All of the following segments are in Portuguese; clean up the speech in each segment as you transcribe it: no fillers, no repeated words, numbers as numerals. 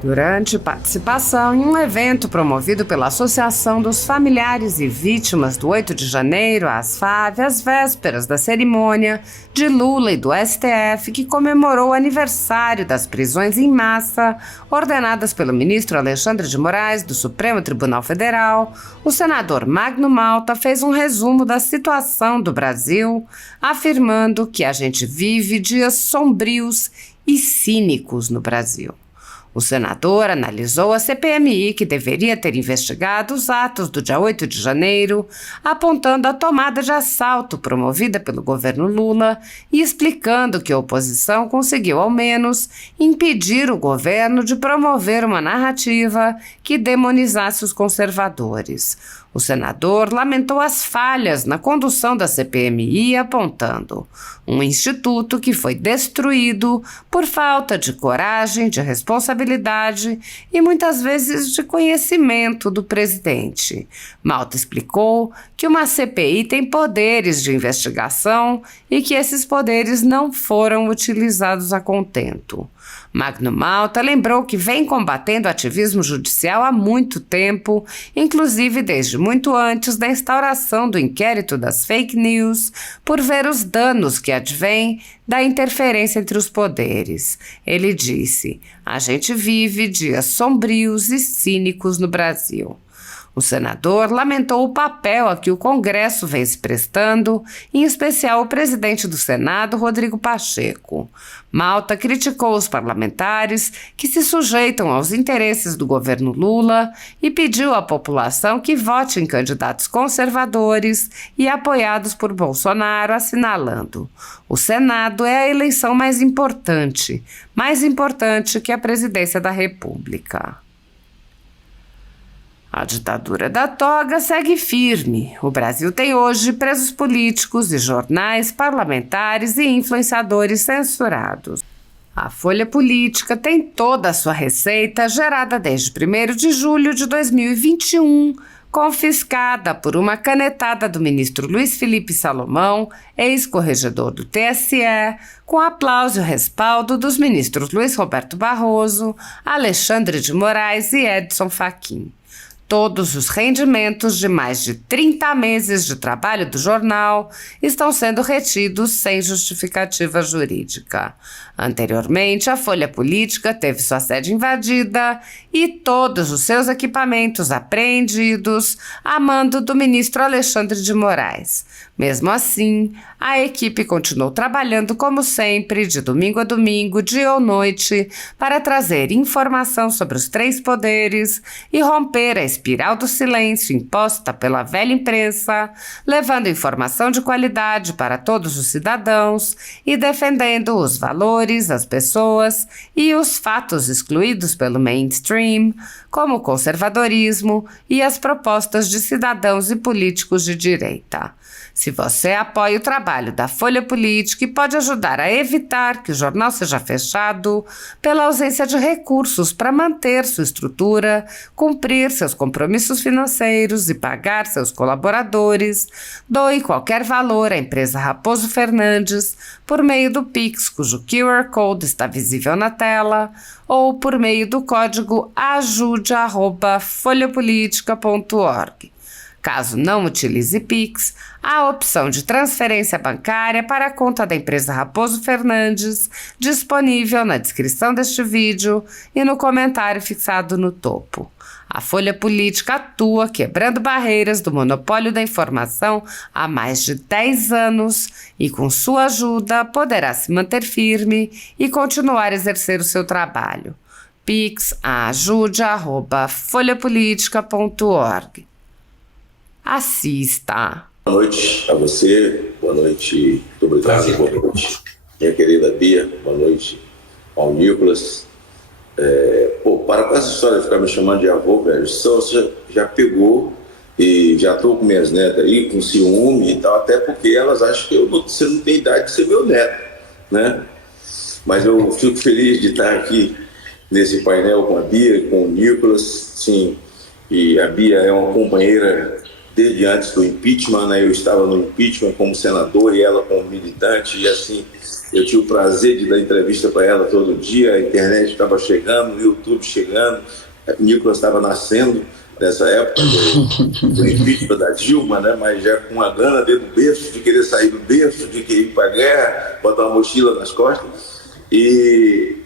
Durante participação em um evento promovido pela Associação dos Familiares e Vítimas do 8 de janeiro, a ASFAV, às vésperas da cerimônia de Lula e do STF, que comemorou o aniversário das prisões em massa ordenadas pelo ministro Alexandre de Moraes, do Supremo Tribunal Federal, o senador Magno Malta fez um resumo da situação do Brasil, afirmando que a gente vive dias sombrios e cínicos no Brasil. O senador analisou a CPMI, que deveria ter investigado os atos do dia 8 de janeiro, apontando a tomada de assalto promovida pelo governo Lula e explicando que a oposição conseguiu, ao menos, impedir o governo de promover uma narrativa que demonizasse os conservadores. O senador lamentou as falhas na condução da CPMI, apontando um instituto que foi destruído por falta de coragem, de responsabilidade e muitas vezes de conhecimento do presidente. Malta explicou que uma CPI tem poderes de investigação e que esses poderes não foram utilizados a contento. Magno Malta lembrou que vem combatendo o ativismo judicial há muito tempo, inclusive desde muito antes da instauração do inquérito das fake news, por ver os danos que advêm da interferência entre os poderes. Ele disse: "A gente vive dias sombrios e cínicos no Brasil." O senador lamentou o papel a que o Congresso vem se prestando, em especial o presidente do Senado, Rodrigo Pacheco. Malta criticou os parlamentares que se sujeitam aos interesses do governo Lula e pediu à população que vote em candidatos conservadores e apoiados por Bolsonaro, assinalando: "O Senado é a eleição mais importante que a presidência da República." A ditadura da toga segue firme. O Brasil tem hoje presos políticos e jornais, parlamentares e influenciadores censurados. A Folha Política tem toda a sua receita gerada desde 1º de julho de 2021, confiscada por uma canetada do ministro Luiz Felipe Salomão, ex-corregedor do TSE, com aplauso e respaldo dos ministros Luiz Roberto Barroso, Alexandre de Moraes e Edson Fachin. Todos os rendimentos de mais de 30 meses de trabalho do jornal estão sendo retidos sem justificativa jurídica. Anteriormente, a Folha Política teve sua sede invadida e todos os seus equipamentos apreendidos a mando do ministro Alexandre de Moraes. Mesmo assim, a equipe continuou trabalhando como sempre, de domingo a domingo, dia ou noite, para trazer informação sobre os 3 poderes e romper a espiral do silêncio imposta pela velha imprensa, levando informação de qualidade para todos os cidadãos e defendendo os valores, as pessoas e os fatos excluídos pelo mainstream, como o conservadorismo e as propostas de cidadãos e políticos de direita. Se você apoia o trabalho da Folha Política e pode ajudar a evitar que o jornal seja fechado pela ausência de recursos para manter sua estrutura, cumprir seus compromissos financeiros e pagar seus colaboradores, doe qualquer valor à empresa Raposo Fernandes por meio do Pix, cujo QR Code está visível na tela, ou por meio do código ajude@folhapolitica.org. Caso não utilize Pix, há a opção de transferência bancária para a conta da empresa Raposo Fernandes, disponível na descrição deste vídeo e no comentário fixado no topo. A Folha Política atua quebrando barreiras do monopólio da informação há mais de 10 anos e, com sua ajuda, poderá se manter firme e continuar a exercer o seu trabalho. Pix ajude@folhapolitica.org. Assista. Boa noite a você, boa noite, muito obrigado, boa noite, minha querida Bia, boa noite ao Nicolas. Para com essa história de ficar me chamando de avô, velho, você já pegou e já estou com minhas netas aí, com ciúme e tal, até porque elas acham que você não tem idade de ser meu neto, né? Mas eu fico feliz de estar aqui nesse painel com a Bia, com o Nicolas, sim, e a Bia é uma companheira desde antes do impeachment, né? Eu estava no impeachment como senador e ela como militante, e assim, Eu tinha o prazer de dar entrevista para ela todo dia, a internet estava chegando, o YouTube chegando, o Nicolas estava nascendo nessa época do impeachment da Dilma, né? Mas já com uma gana dentro do berço, de querer sair do berço, de querer ir para a guerra, botar uma mochila nas costas. E,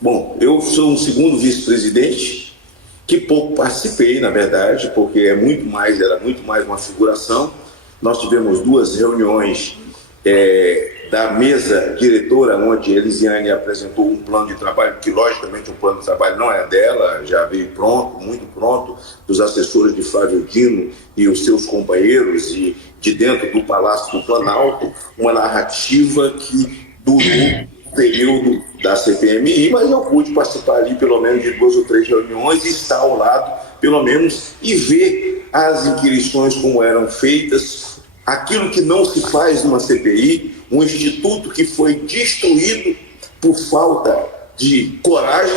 bom, eu sou um segundo vice-presidente, que pouco participei, na verdade, porque era muito mais uma figuração. Nós tivemos 2 reuniões da mesa diretora, onde Elisiane apresentou um plano de trabalho, que logicamente o plano de trabalho não é dela, já veio pronto, muito pronto, dos assessores de Flávio Dino e os seus companheiros, e de dentro do Palácio do Planalto, uma narrativa que durou o período da CPMI, mas eu pude participar ali pelo menos de 2 ou 3 reuniões e estar ao lado, pelo menos, e ver as inquirições como eram feitas, aquilo que não se faz numa CPI, um instituto que foi destruído por falta de coragem,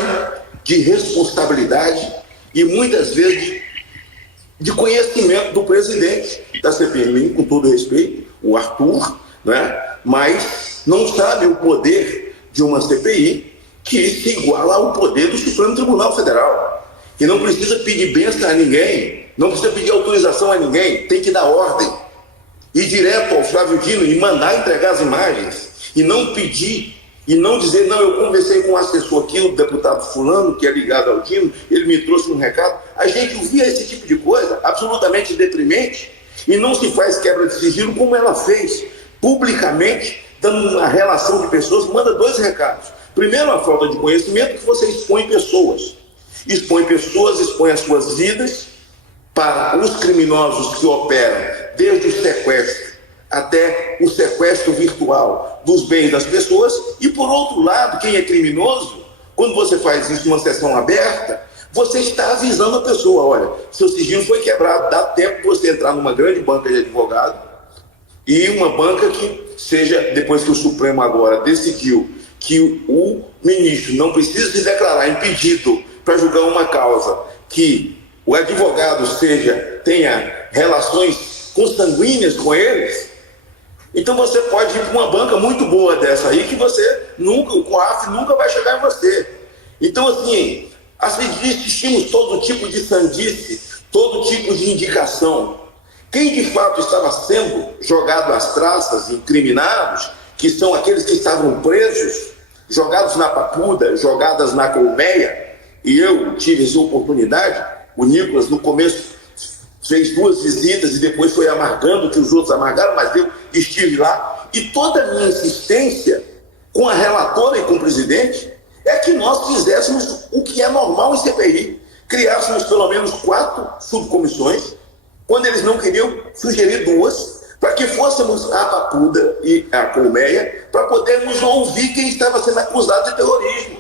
de responsabilidade e muitas vezes de conhecimento do presidente da CPI, com todo respeito, o Arthur, né? Mas não sabe o poder de uma CPI que se iguala ao poder do Supremo Tribunal Federal, que não precisa pedir bênção a ninguém, não precisa pedir autorização a ninguém, tem que dar ordem. Ir direto ao Flávio Dino e mandar entregar as imagens e não pedir e não dizer, não, eu conversei com um assessor aqui, o deputado fulano, que é ligado ao Dino, ele me trouxe um recado. A gente ouvia esse tipo de coisa absolutamente deprimente e não se faz quebra de sigilo como ela fez, publicamente, dando uma relação de pessoas, manda 2 recados. Primeiro, a falta de conhecimento, que você expõe pessoas, expõe as suas vidas para os criminosos que operam desde o sequestro até o sequestro virtual dos bens das pessoas. E, por outro lado, quem é criminoso, quando você faz isso numa sessão aberta, você está avisando a pessoa, olha, seu sigilo foi quebrado, dá tempo de você entrar numa grande banca de advogado, e uma banca que seja, depois que o Supremo agora decidiu que o ministro não precisa se declarar impedido para julgar uma causa, que o advogado tenha relações consanguíneas com eles, então você pode ir para uma banca muito boa dessa aí, que você nunca, o COAF nunca vai chegar em você. Então, assim, assistimos todo tipo de sandice, todo tipo de indicação. Quem de fato estava sendo jogado às traças, incriminados, que são aqueles que estavam presos, jogados na papuda, jogadas na colmeia, e eu tive essa oportunidade. O Nicolas, no começo, fez 2 visitas e depois foi amargando que os outros amargaram, mas eu estive lá. E toda a minha insistência com a relatora e com o presidente é que nós fizéssemos o que é normal em CPI. Criássemos pelo menos 4 subcomissões, quando eles não queriam, sugerir 2, para que fôssemos a papuda e a colmeia, para podermos ouvir quem estava sendo acusado de terrorismo.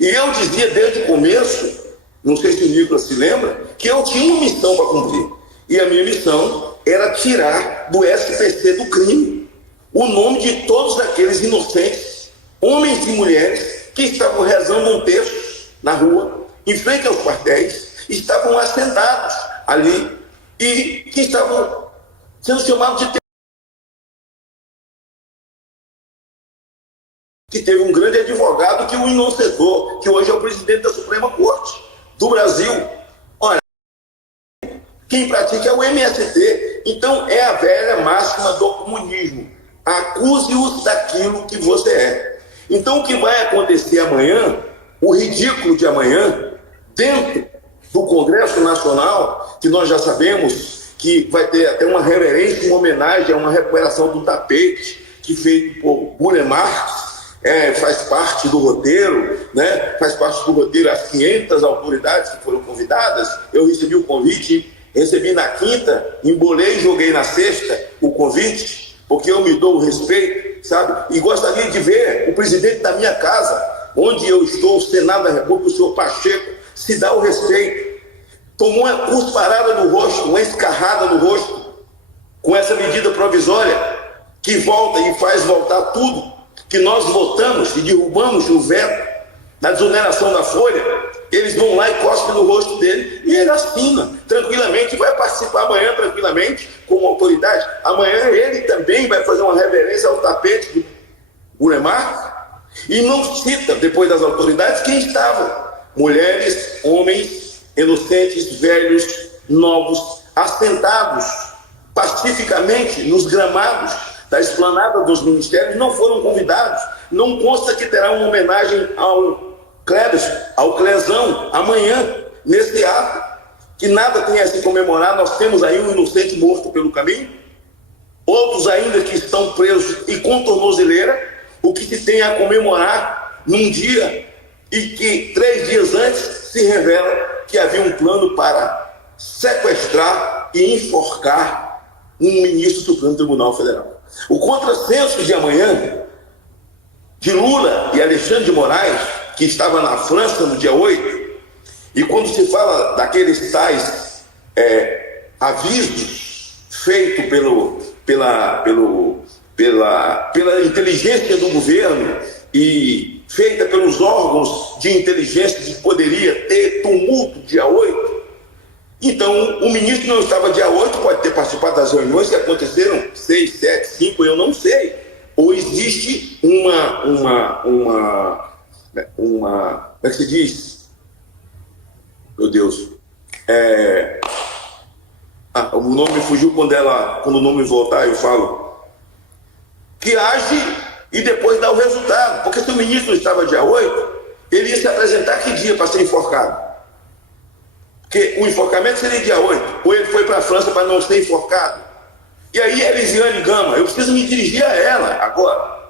E eu dizia desde o começo, não sei se o Nicolas se lembra, que eu tinha uma missão para cumprir. E a minha missão era tirar do SPC do crime o nome de todos aqueles inocentes, homens e mulheres, que estavam rezando um texto na rua, em frente aos quartéis, estavam assentados ali e que estavam sendo chamados de que teve um grande advogado que o inocentou, que hoje é o presidente da Suprema Corte do Brasil. Olha, quem pratica é o MST. Então é a velha máxima do comunismo: acuse-os daquilo que você é. Então o que vai acontecer amanhã, o ridículo de amanhã, dentro do Congresso Nacional, que nós já sabemos que vai ter até uma reverência, uma homenagem a uma recuperação do tapete que feito por Burle Marx, faz parte do roteiro, né? Faz parte do roteiro as 500 autoridades que foram convidadas. Eu recebi o convite, recebi na quinta, embolei e joguei na sexta o convite, porque eu me dou o respeito, sabe? E gostaria de ver o presidente da minha casa, onde eu estou, o Senado da República, o senhor Pacheco, se dá o respeito. Tomou uma cusparada no rosto, uma escarrada no rosto, com essa medida provisória, que volta e faz voltar tudo que nós votamos e derrubamos o veto na desoneração da folha. Eles vão lá e cospem no rosto dele e ele assina tranquilamente, vai participar amanhã tranquilamente como autoridade. Amanhã ele também vai fazer uma reverência ao tapete Gulemar, e não cita, depois das autoridades, quem estavam. Mulheres, homens, inocentes, velhos, novos, assentados pacificamente nos gramados da esplanada dos ministérios, não foram convidados. Não consta que terá uma homenagem ao Clébis, ao Clezão, amanhã, nesse ato, que nada tem a se comemorar. Nós temos aí um inocente morto pelo caminho, outros ainda que estão presos e com tornozeleira. O que se tem a comemorar num dia e que 3 dias antes se revela que havia um plano para sequestrar e enforcar um ministro do Supremo Tribunal Federal. O contrassenso de amanhã de Lula e Alexandre de Moraes, que estava na França no dia 8, e quando se fala daqueles tais avisos feitos pela inteligência do governo e feita pelos órgãos de inteligência que poderia ter tumulto dia 8, então o ministro não estava dia 8, pode ter participado das reuniões que aconteceram 6, 7, 5, eu não sei. Ou existe como é que se diz? Meu Deus. O nome fugiu quando o nome voltar eu falo. Que age e depois dá o resultado. Porque se o ministro estava dia 8, ele ia se apresentar que dia para ser enforcado? Porque o enforcamento seria dia 8. Ou ele foi para a França para não ser enforcado? E aí, Elisiane Gama, eu preciso me dirigir a ela agora.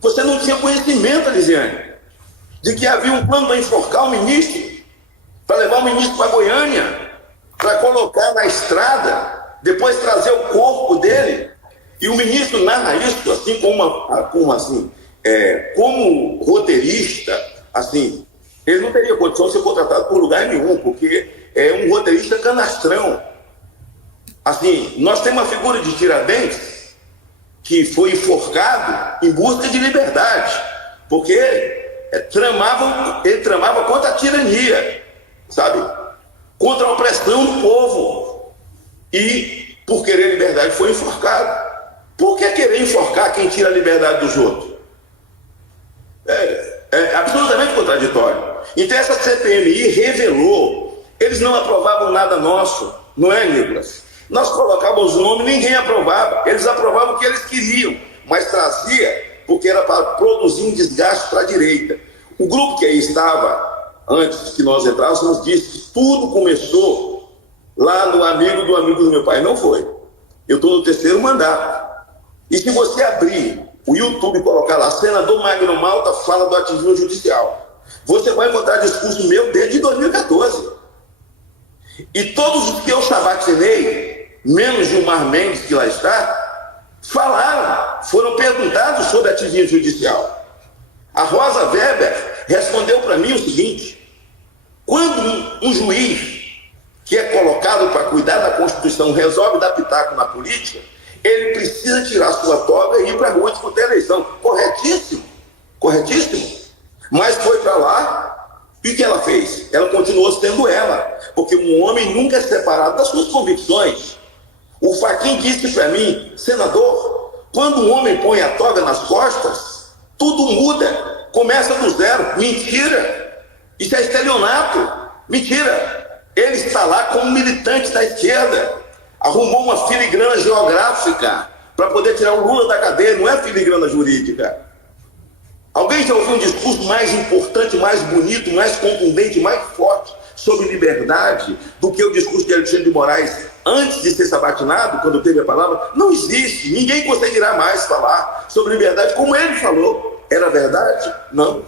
Você não tinha conhecimento, Elisiane, de que havia um plano para enforcar o ministro, para levar o ministro para Goiânia, para colocar na estrada, depois trazer o corpo dele. E o ministro narra isso assim como roteirista, assim, ele não teria condição de ser contratado por lugar nenhum, porque é um roteirista canastrão. Assim, nós temos uma figura de Tiradentes que foi enforcado em busca de liberdade, porque ele tramava contra a tirania, sabe? Contra a opressão do povo. E, por querer liberdade, foi enforcado. Por que querer enforcar quem tira a liberdade dos outros? É absolutamente contraditório. Então, essa CPMI revelou, eles não aprovavam nada nosso, não é, Nicolas? Nós colocávamos o nome, ninguém aprovava. Eles aprovavam o que eles queriam, mas trazia porque era para produzir um desgaste para a direita. O grupo que aí estava, antes que nós entrássemos, disse que tudo começou lá no amigo do meu pai. Não foi. Eu estou no 3º mandato. E se você abrir o YouTube e colocar lá, senador Magno Malta fala do ativismo judicial, você vai encontrar discurso meu desde 2014. E todos os que eu sabatinei, menos Gilmar Mendes, que lá está, falaram, foram perguntados sobre ativismo judicial. A Rosa Weber respondeu para mim o seguinte: quando um juiz que é colocado para cuidar da Constituição resolve dar pitaco na política, ele precisa tirar sua toga e ir para a rua discutir a eleição. Corretíssimo, corretíssimo. Mas foi para lá. E o que ela fez? Ela continuou sendo ela, porque um homem nunca é separado das suas convicções. O Fachin disse para mim: senador, quando um homem põe a toga nas costas, tudo muda, começa do zero. Mentira! Isso é estelionato. Mentira! Ele está lá como militante da esquerda, arrumou uma filigrana geográfica para poder tirar o Lula da cadeia, não é filigrana jurídica. Alguém já ouviu um discurso mais importante, mais bonito, mais contundente, mais forte sobre liberdade do que o discurso de Alexandre de Moraes antes de ser sabatinado, quando teve a palavra? Não existe. Ninguém conseguirá mais falar sobre liberdade como ele falou. Era verdade? Não.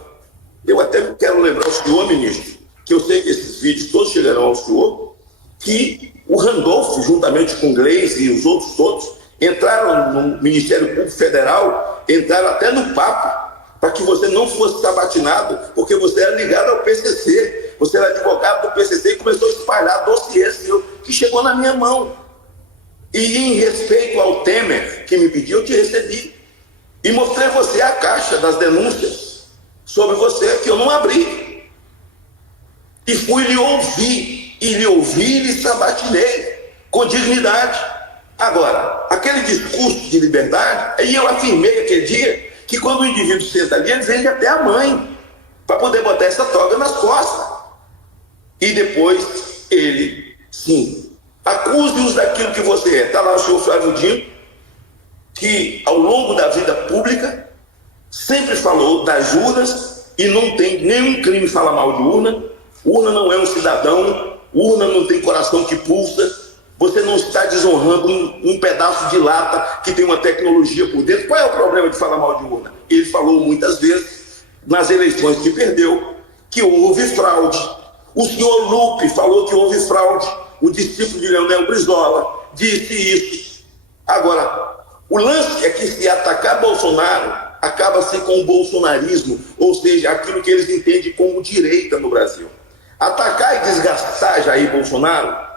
Eu até quero lembrar ao senhor, ministro, que eu sei que esses vídeos todos chegarão ao senhor, que o Randolph, juntamente com o Gleisi e os outros todos, entraram no Ministério Público Federal, entraram até no Papa, para que você não fosse sabatinado, porque você era ligado ao PCC, você era advogado do PCC e começou a espalhar dossiê seu, que chegou na minha mão. E em respeito ao Temer, que me pediu, eu te recebi. E mostrei você a caixa das denúncias sobre você, que eu não abri. E fui lhe ouvir, e lhe sabatinei, com dignidade. Agora, aquele discurso de liberdade, aí eu afirmei aquele dia que quando o indivíduo senta ali, ele vende até a mãe, para poder botar essa toga nas costas. E depois ele, sim, acuse-os daquilo que você é. Está lá o senhor Flávio Dino, que ao longo da vida pública sempre falou das urnas e não tem nenhum crime falar mal de urna. Urna não é um cidadão, urna não tem coração que pulsa. Você não está desonrando um pedaço de lata que tem uma tecnologia por dentro. Qual é o problema de falar mal de urna? Ele falou muitas vezes, nas eleições que perdeu, que houve fraude. O senhor Lupe falou que houve fraude. O discípulo de Leonel Brizola disse isso. Agora, o lance é que se atacar Bolsonaro, acaba-se com o bolsonarismo, ou seja, aquilo que eles entendem como direita no Brasil. Atacar e desgastar Jair Bolsonaro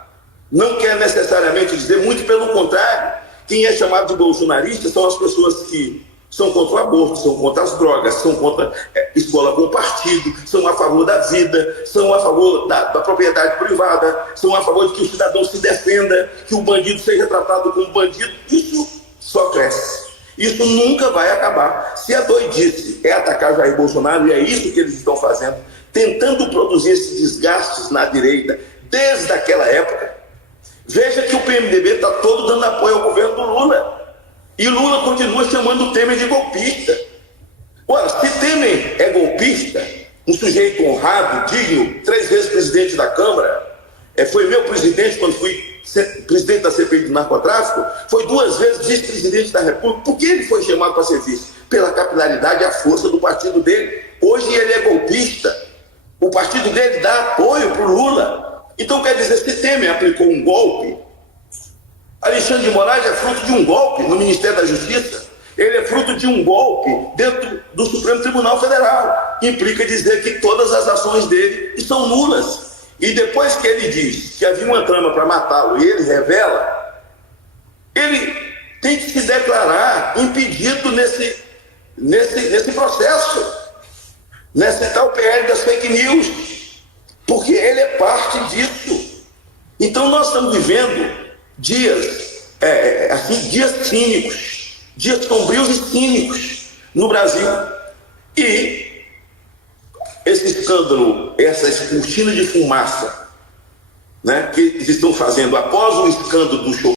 não quer necessariamente dizer, muito pelo contrário, quem é chamado de bolsonarista são as pessoas que são contra o aborto, são contra as drogas, são contra escola com partido, são a favor da vida, são a favor da propriedade privada, são a favor de que o cidadão se defenda, que o bandido seja tratado como bandido. Isso só cresce. Isso nunca vai acabar. Se a doidice é atacar Jair Bolsonaro, e é isso que eles estão fazendo, tentando produzir esses desgastes na direita desde aquela época, veja que o PMDB está todo dando apoio ao governo do Lula. E Lula continua chamando o Temer de golpista. Ora, se Temer é golpista, um sujeito honrado, digno, 3 vezes presidente da Câmara, foi meu presidente quando fui presidente da CPI do narcotráfico, foi 2 vezes vice-presidente da República. Por que ele foi chamado para ser vice? Pela capilaridade e a força do partido dele. Hoje ele é golpista. O partido dele dá apoio para o Lula. Então, quer dizer, se Temer aplicou um golpe, Alexandre de Moraes é fruto de um golpe no Ministério da Justiça, ele é fruto de um golpe dentro do Supremo Tribunal Federal. Implica dizer que todas as ações dele são nulas. E depois que ele diz que havia uma trama para matá-lo e ele revela, ele tem que se declarar impedido nesse processo, nessa tal PL das fake news, porque ele é parte disso. Então nós estamos vivendo dias, dias cínicos, dias sombrios e cínicos no Brasil. E esse escândalo, essa cortina de fumaça, né, que eles estão fazendo após o escândalo do show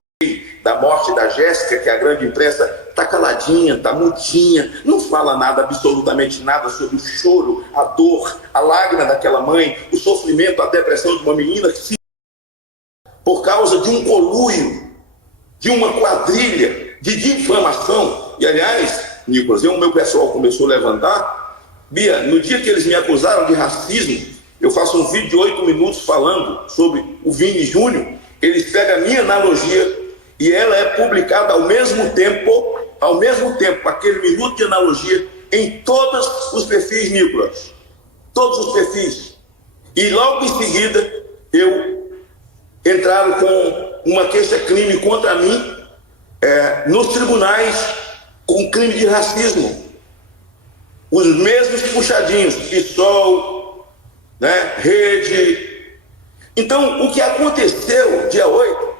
da morte da Jéssica, que a grande imprensa está caladinha, está mutinha, não fala nada, absolutamente nada sobre o choro, a dor, a lágrima daquela mãe, o sofrimento, a depressão de uma menina que se... por causa de um conluio, de uma quadrilha de difamação. E aliás, Nicolas, o meu pessoal começou a levantar, Bia, no dia que eles me acusaram de racismo, eu faço um vídeo de 8 minutos falando sobre o Vini Júnior, eles pegam a minha analogia e ela é publicada ao mesmo tempo, aquele minuto de analogia, em todos os perfis, Nicolas. Todos os perfis. E logo em seguida, entraram com uma queixa-crime contra mim, nos tribunais, com crime de racismo. Os mesmos puxadinhos, PSOL, né, Rede. Então, o que aconteceu dia 8,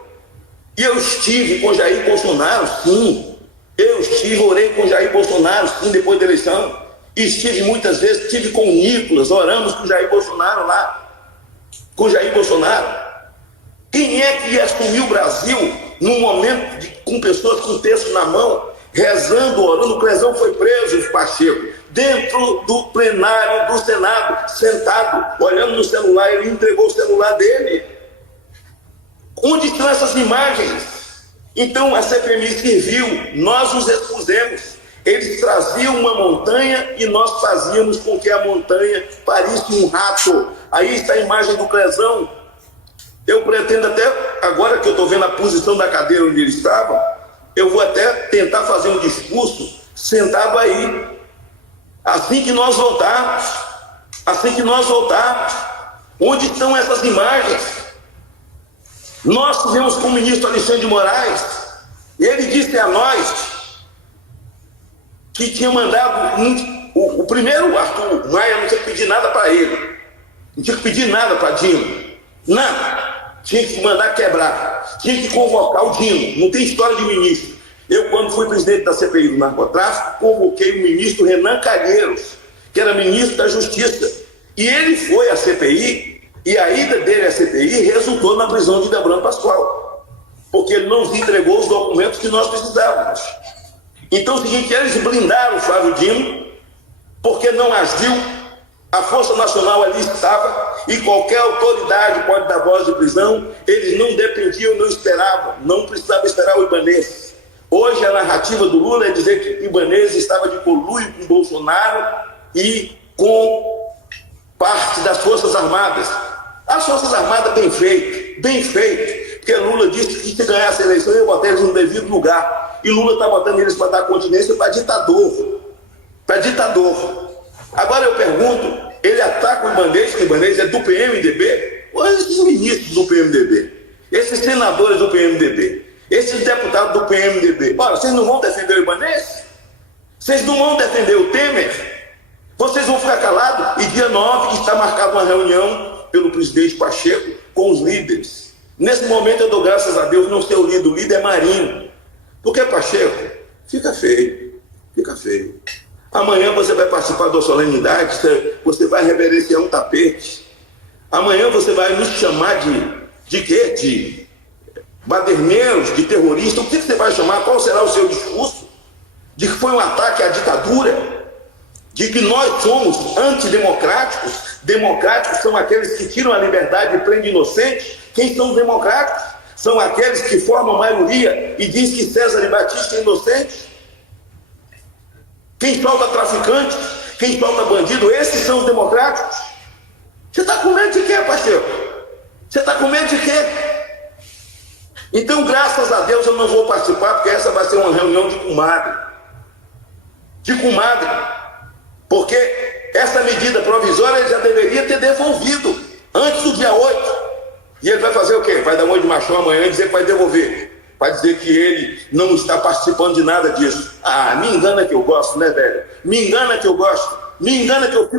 e eu estive com Jair Bolsonaro, sim. Orei com Jair Bolsonaro, sim, depois da eleição. E estive muitas vezes, estive com o Nicolas, oramos com Jair Bolsonaro lá. Com Jair Bolsonaro. Quem é que ia assumir o Brasil num momento com pessoas com texto na mão, rezando, orando? O Crezão foi preso, Pacheco, dentro do plenário do Senado, sentado, olhando no celular, ele entregou o celular dele. Onde estão essas imagens? Então a CPMI serviu, nós nos expusemos. Eles traziam uma montanha e nós fazíamos com que a montanha parecia um rato. Aí está a imagem do Crezão. Eu pretendo até, agora que eu estou vendo a posição da cadeira onde ele estava, eu vou até tentar fazer um discurso sentado aí. Assim que nós voltarmos, onde estão essas imagens? Nós tivemos com o ministro Alexandre de Moraes, ele disse a nós que tinha mandado o primeiro Arthur Maia, não tinha que pedir nada para ele, não tinha que pedir nada para Dino, nada, tinha que mandar quebrar, tinha que convocar o Dino, não tem história de ministro. Eu, quando fui presidente da CPI do narcotráfico, convoquei o ministro Renan Calheiros, que era ministro da Justiça. E ele foi à CPI, e a ida dele à CPI resultou na prisão de Debrando Pascoal, porque ele não nos entregou os documentos que nós precisávamos. Então, é o seguinte, eles blindaram o Flávio Dino, porque não agiu, a Força Nacional ali estava, e qualquer autoridade pode dar voz de prisão, eles não dependiam, não esperavam, não precisava esperar o Ibanez. Hoje a narrativa do Lula é dizer que Ibanez estava de conluio com Bolsonaro e com parte das Forças Armadas. As Forças Armadas bem feito, porque Lula disse que se ganhasse a eleição ia botar eles no devido lugar, e Lula está botando eles para dar continência para ditador. Agora eu pergunto, ele ataca o Ibanez, que o Ibanez é do PMDB? Ou esses ministros do PMDB, esses senadores do PMDB, esses deputados do PMDB, ora, vocês não vão defender o Ibanez? Vocês não vão defender o Temer? Vocês vão ficar calados? E dia 9 está marcada uma reunião pelo presidente Pacheco com os líderes. Nesse momento eu dou graças a Deus não ser o líder é Marinho. Porque Pacheco, fica feio. Amanhã você vai participar da solenidade, você vai reverenciar um tapete. Amanhã você vai nos chamar de quê? De baderneiros, de terroristas. O que você vai chamar? Qual será o seu discurso? De que foi um ataque à ditadura? De que nós somos antidemocráticos? Democráticos são aqueles que tiram a liberdade e prendem inocentes? Quem são os democráticos? São aqueles que formam maioria e diz que César e Batista é inocente? Quem solta traficante, quem solta bandido, esses são os democráticos. Você está com medo de quê, parceiro? Você está com medo de quê? Então, graças a Deus, eu não vou participar, porque essa vai ser uma reunião de comadre. Porque essa medida provisória ele já deveria ter devolvido antes do dia 8. E ele vai fazer o quê? Vai dar um de machão amanhã e dizer que vai devolver. Vai dizer que ele não está participando de nada disso. Ah, me engana que eu gosto, né, velho? Me engana que eu gosto. Me engana que eu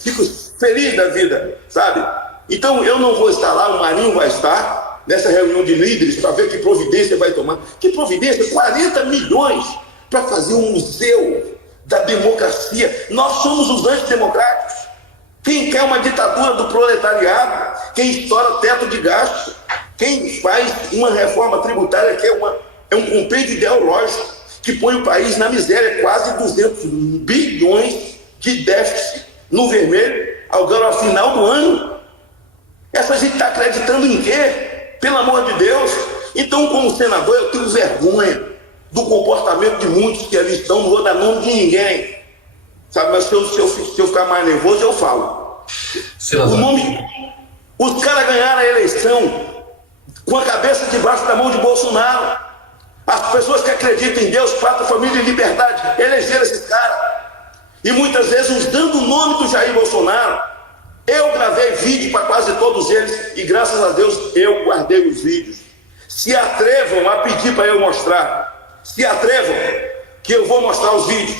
fico feliz da vida, sabe? Então eu não vou estar lá, o Marinho vai estar nessa reunião de líderes para ver que providência vai tomar. Que providência? 40 milhões para fazer um museu da democracia. Nós somos os antidemocráticos. Quem quer uma ditadura do proletariado, quem estoura teto de gasto, quem faz uma reforma tributária que é um compêndio ideológico que põe o país na miséria, quase 200 bilhões de déficit no vermelho agora ao final do ano. Essa gente está acreditando em quê? Pelo amor de Deus. Então, como senador, eu tenho vergonha do comportamento de muitos que ali estão, não vou dar nome de ninguém, sabe? Mas se eu ficar mais nervoso, eu falo. Os caras ganharam a eleição com a cabeça debaixo da mão de Bolsonaro. As pessoas que acreditam em Deus, pátria, família e liberdade, elegeram esses caras. E muitas vezes uns dando o nome do Jair Bolsonaro. Eu gravei vídeo para quase todos eles e graças a Deus eu guardei os vídeos. Se atrevam a pedir para eu mostrar. Se atrevam, que eu vou mostrar os vídeos,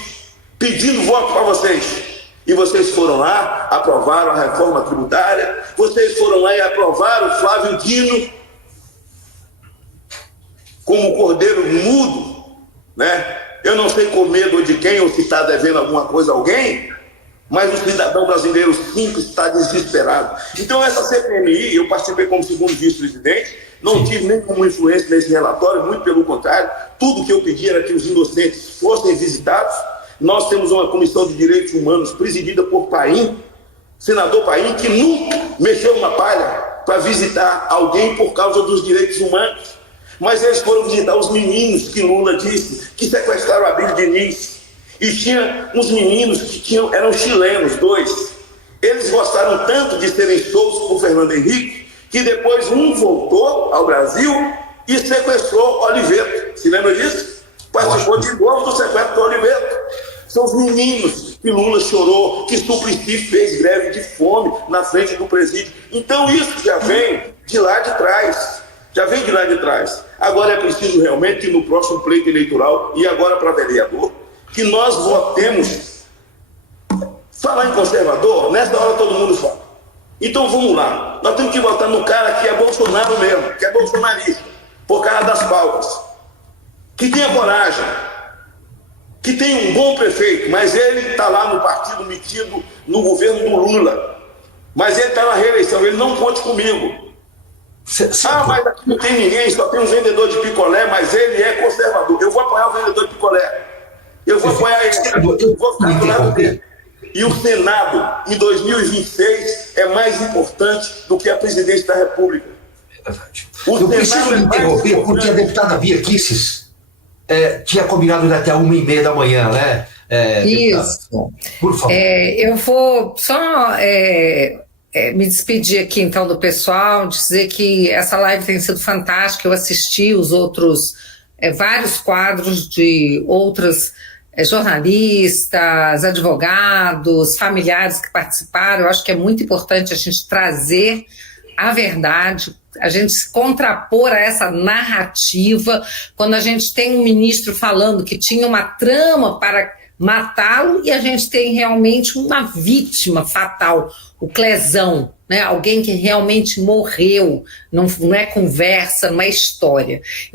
pedindo voto para vocês. E vocês foram lá, aprovaram a reforma tributária, vocês foram lá e aprovaram o Flávio Dino como cordeiro mudo, né? Eu não sei com medo de quem ou se está devendo alguma coisa a alguém, mas o cidadão brasileiro simples está desesperado. Então essa CPMI, eu participei como segundo vice-presidente, não tive nenhuma influência nesse relatório, muito pelo contrário, tudo que eu pedi era que os inocentes fossem visitados. Nós temos uma comissão de direitos humanos presidida por Paim, senador Paim, que nunca mexeu uma palha para visitar alguém por causa dos direitos humanos. Mas eles foram visitar os meninos que Lula disse que sequestraram a Abílio Diniz. E tinha uns meninos que eram chilenos, 2. Eles gostaram tanto de serem soltos por Fernando Henrique, que depois um voltou ao Brasil e sequestrou Oliveto. Se lembra disso? Participou de novo do sequestro do Oliveto. São os meninos que Lula chorou, que Suplicy fez greve de fome na frente do presídio. Então isso já vem de lá de trás. Agora é preciso realmente que no próximo pleito eleitoral, e agora para vereador, que nós votemos. Falar em conservador, nessa hora todo mundo fala. Então vamos lá, nós temos que votar no cara que é Bolsonaro mesmo, que é bolsonarista, por causa das pautas. que tenha coragem, que tenha um bom prefeito, mas ele está lá no partido metido no governo do Lula, mas ele está na reeleição, ele não conte comigo. Mas aqui não tem ninguém, só tem um vendedor de picolé, mas ele é conservador. Eu vou apoiar o vendedor de picolé. Eu vou apoiar ele. Eu vou ficar do lado dele. E o Senado, em 2026, é mais importante do que a presidência da República. Eu preciso interromper, porque a deputada Bia Kicis tinha combinado até 1h30 da manhã, né? Isso. Por favor. Eu vou só me despedir aqui, então, do pessoal, dizer que essa live tem sido fantástica. Eu assisti os outros, vários quadros de outras jornalistas, advogados, familiares que participaram. Eu acho que é muito importante a gente trazer a verdade, a gente se contrapor a essa narrativa, quando a gente tem um ministro falando que tinha uma trama para matá-lo e a gente tem realmente uma vítima fatal, o Clezão, né? Alguém que realmente morreu, não é conversa, não é história.